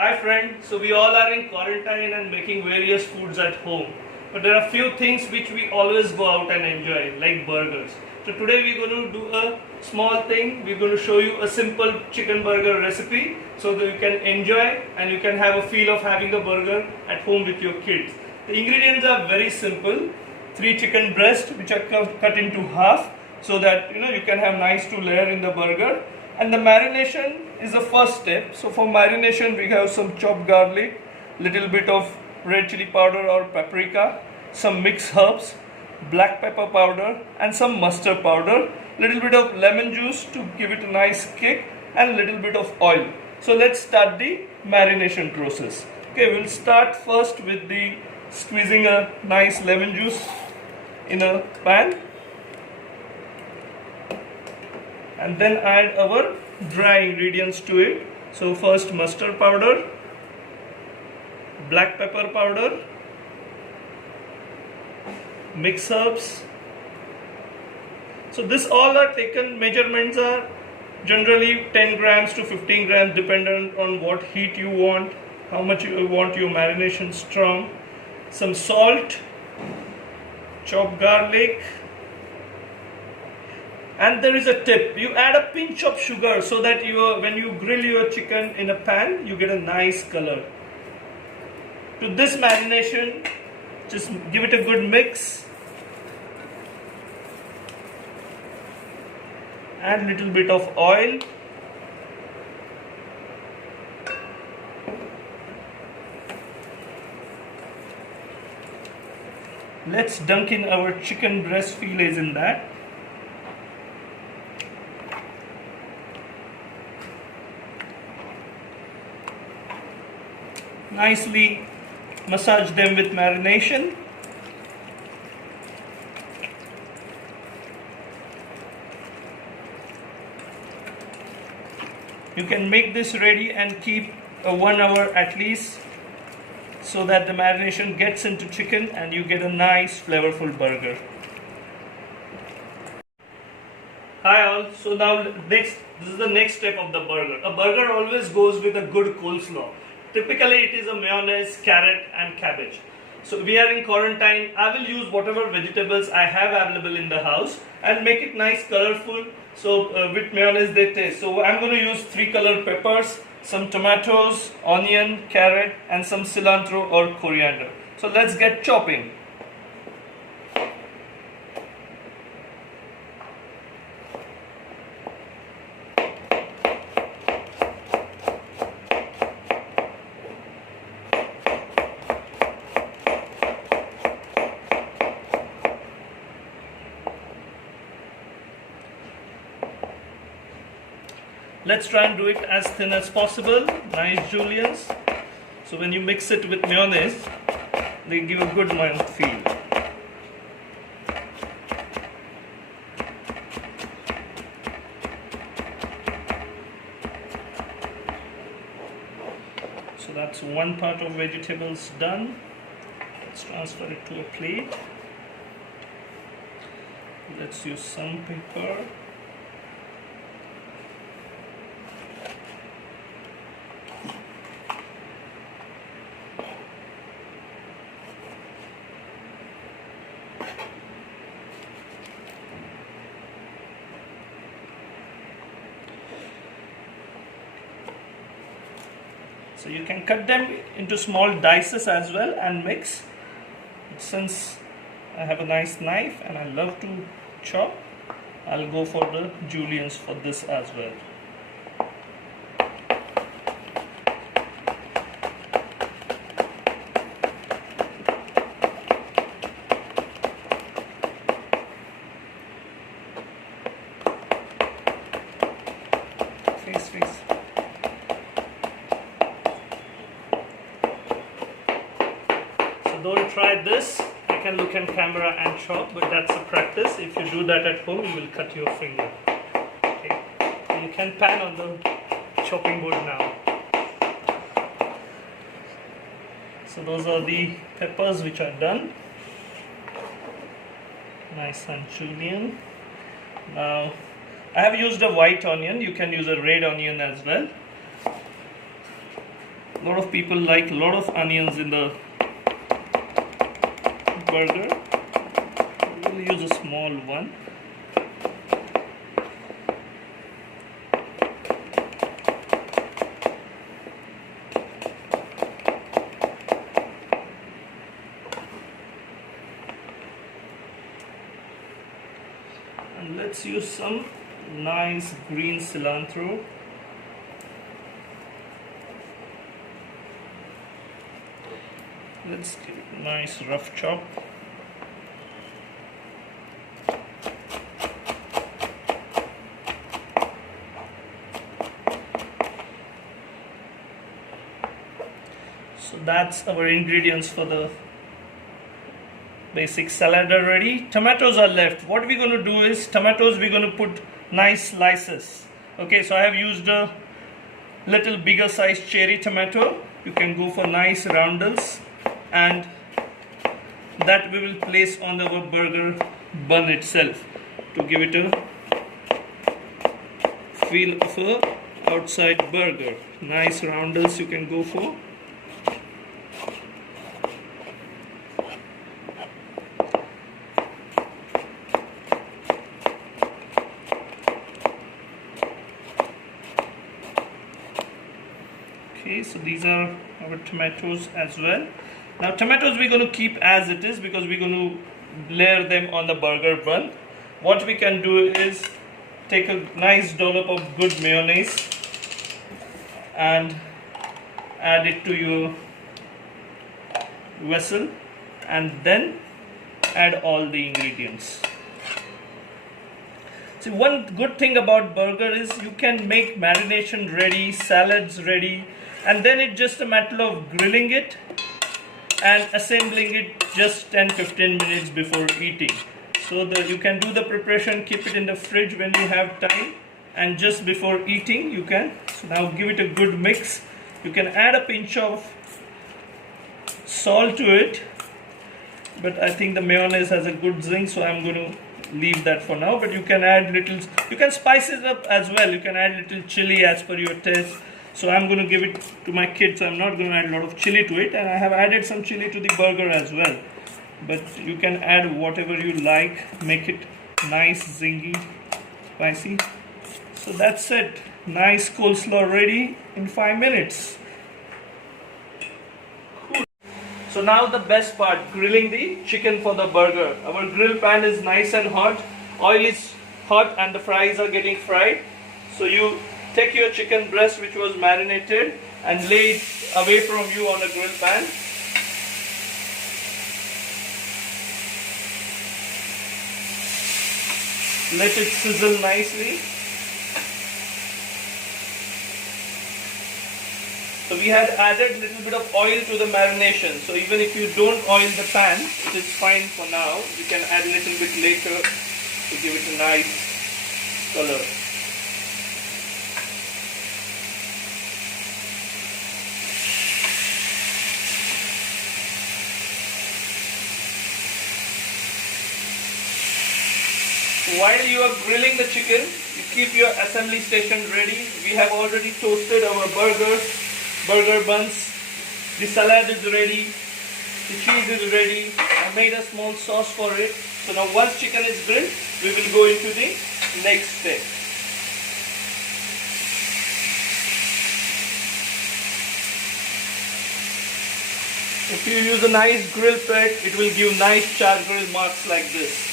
Hi friend, so we all are in quarantine and making various foods at home. But there are few things which we always go out and enjoy, like burgers. So today we're going to do a small thing. We're going to show you a simple chicken burger recipe so that you can enjoy and you can have a feel of having a burger at home with your kids. The ingredients are very simple. 3 chicken breasts which are cut into half so that you can have nice to layer in the burger. And the marination is the first step. So for marination we have some chopped garlic, little bit of red chili powder or paprika, some mixed herbs, black pepper powder and some mustard powder, little bit of lemon juice to give it a nice kick and little bit of oil. So let's start the marination process. Okay, we'll start first with the squeezing a nice lemon juice in a pan and then add our dry ingredients to it. So first mustard powder, black pepper powder, mixed herbs. So this all are taken, measurements are generally 10 grams to 15 grams dependent on what heat you want, how much you want your marination strong. Some salt, chopped garlic, and there is a tip, you add a pinch of sugar so that when you grill your chicken in a pan you get a nice color. To this marination, just give it a good mix, add little bit of oil, let's dunk in our chicken breast fillets in that. Nicely massage them with marination. You can make this ready and keep 1 hour at least so that the marination gets into chicken and you get a nice flavorful burger. Hi all, so now this is the next step of the burger. A burger always goes with a good coleslaw. Typically it is a mayonnaise, carrot and cabbage. So we are in quarantine. I will use whatever vegetables I have available in the house and make it nice colorful so with mayonnaise they taste. So I'm going to use 3 color peppers, some tomatoes, onion, carrot and some cilantro or coriander. So let's get chopping. Let's try and do it as thin as possible, nice julienne. So when you mix it with mayonnaise, they give a good feel. So that's one part of vegetables done. Let's transfer it to a plate. Let's use some pepper. So you can cut them into small dices as well and mix. Since I have a nice knife and I love to chop, I'll go for the juliennes for this as well. Face. Don't try this. I can look in camera and chop, but that's a practice. If you do that at home, you will cut your finger. Okay. You can pan on the chopping board now. So those are the peppers which are done. Nice and julienne. Now I have used a white onion. You can use a red onion as well. A lot of people like a lot of onions in the burger. We'll use a small one. And let's use some nice green cilantro. Let's give it a nice rough chop. So that's our ingredients for the basic salad are ready. Tomatoes are left. What we're going to do is, tomatoes we're going to put nice slices. Okay, so I have used a little bigger size cherry tomato. You can go for nice roundels, and that we will place on our burger bun itself to give it a feel of a outside burger. Nice roundels you can go for. Okay, so these are our tomatoes as well. Now tomatoes we're going to keep as it is because we're going to layer them on the burger bun. What we can do is take a nice dollop of good mayonnaise and add it to your vessel, and then add all the ingredients. See, one good thing about burger is you can make marination ready, salads ready, and then it's just a matter of grilling it and assembling it just 10-15 minutes before eating. So you can do the preparation, keep it in the fridge when you have time, and just before eating you can. So now give it a good mix. You can add a pinch of salt to it, but I think the mayonnaise has a good zing, so I'm going to leave that for now. But you can add little, you can spice it up as well. You can add little chili as per your taste. So I'm going to give it to my kids. I'm not going to add a lot of chili to it, and I have added some chili to the burger as well. But you can add whatever you like, make it nice, zingy, spicy. So that's it. Nice coleslaw ready in 5 minutes. Cool. So now the best part, grilling the chicken for the burger. Our grill pan is nice and hot. Oil is hot and the fries are getting fried. So you take your chicken breast which was marinated and lay it away from you on a grill pan. Let it sizzle nicely. So we had added a little bit of oil to the marination. So even if you don't oil the pan, it is fine for now. You can add a little bit later to give it a nice color. While you are grilling the chicken, you keep your assembly station ready. We have already toasted our burger buns. The salad is ready. The cheese is ready. I made a small sauce for it. So now once chicken is grilled, we will go into the next step. If you use a nice grill pet, it will give nice charcoal marks like this.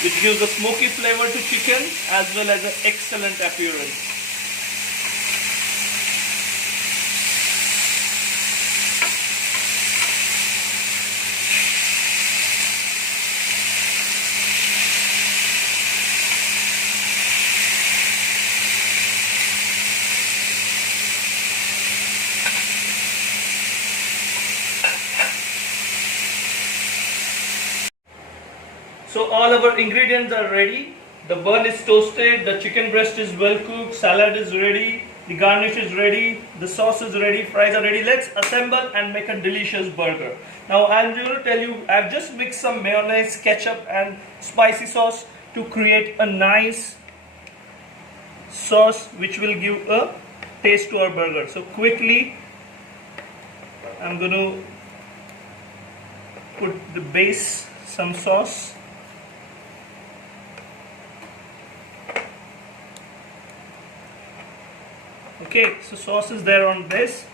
It gives a smoky flavor to chicken as well as an excellent appearance. So all our ingredients are ready. The bun is toasted, the chicken breast is well cooked, salad is ready, the garnish is ready, the sauce is ready, fries are ready. Let's assemble and make a delicious burger. Now I'm going to tell you, I've just mixed some mayonnaise, ketchup and spicy sauce to create a nice sauce which will give a taste to our burger. So quickly I'm going to put the base, some sauce. Okay, so sauce is there on this.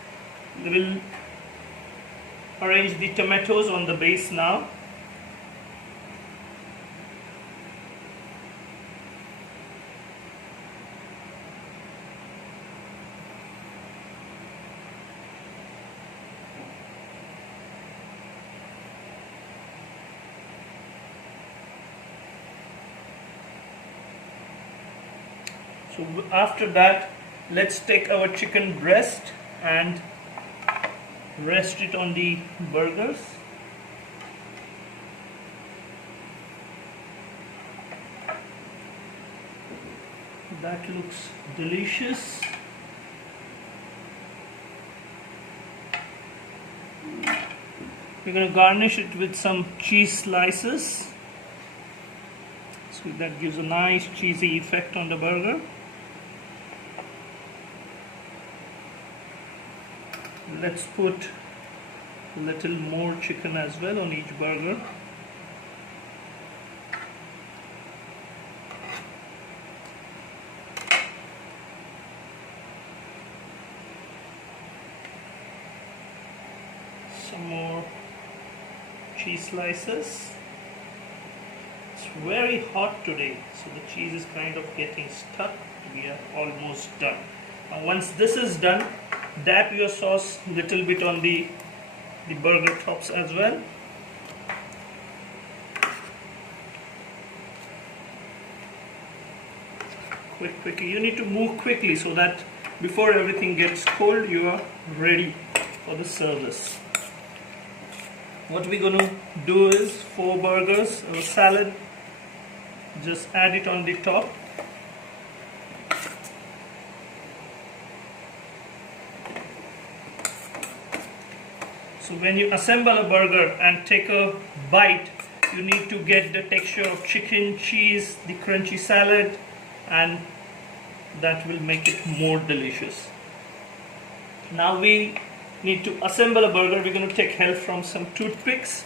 We will arrange the tomatoes on the base now. So after that, let's take our chicken breast and rest it on the burgers. That looks delicious. We're going to garnish it with some cheese slices. So that gives a nice cheesy effect on the burger. Let's put a little more chicken as well on each burger. Some more cheese slices. It's very hot today, so the cheese is kind of getting stuck. We are almost done. Now once this is done, dab your sauce a little bit on the burger tops as well. Quickly. You need to move quickly so that before everything gets cold, you are ready for the service. What we're going to do is 4 burgers or salad. Just add it on the top. So when you assemble a burger and take a bite, you need to get the texture of chicken, cheese, the crunchy salad, and that will make it more delicious. Now we need to assemble a burger. We're going to take help from some toothpicks.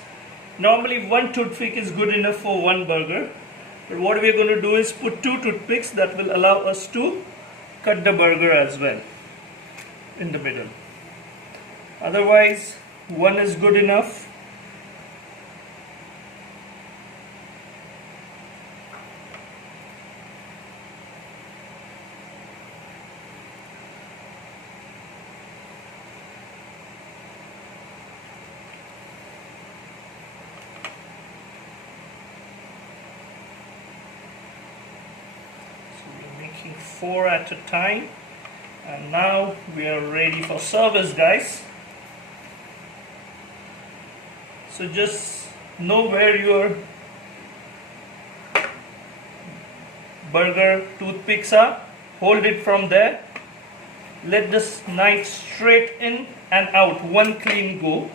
Normally 1 toothpick is good enough for 1 burger. But what we're going to do is put 2 toothpicks that will allow us to cut the burger as well in the middle. Otherwise, 1 is good enough. So we're making 4 at a time, and now we are ready for service, guys. So just know where your burger toothpicks are. Hold it from there. Let this knife straight in and out. 1 clean go.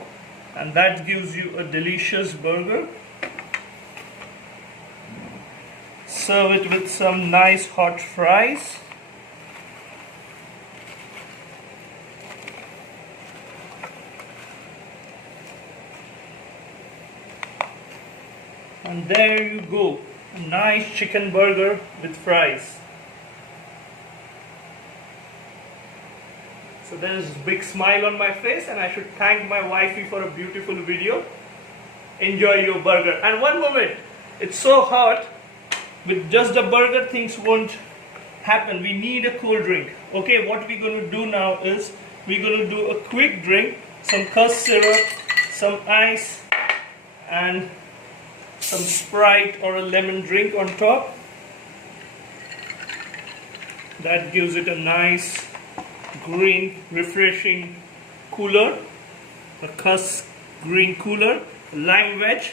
And that gives you a delicious burger. Serve it with some nice hot fries. And there you go, a nice chicken burger with fries. So there is a big smile on my face, and I should thank my wifey for a beautiful video. Enjoy your burger. And one moment, it's so hot, with just the burger things won't happen. We need a cold drink. Okay, what we're going to do now is, we're going to do a quick drink, some custard syrup, some ice, and some Sprite or a lemon drink on top. That gives it a nice green refreshing cooler, a Cuss green cooler, lime wedge,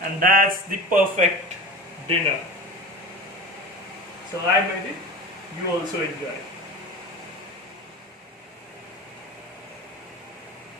and that's the perfect dinner. So I made it, you also enjoy.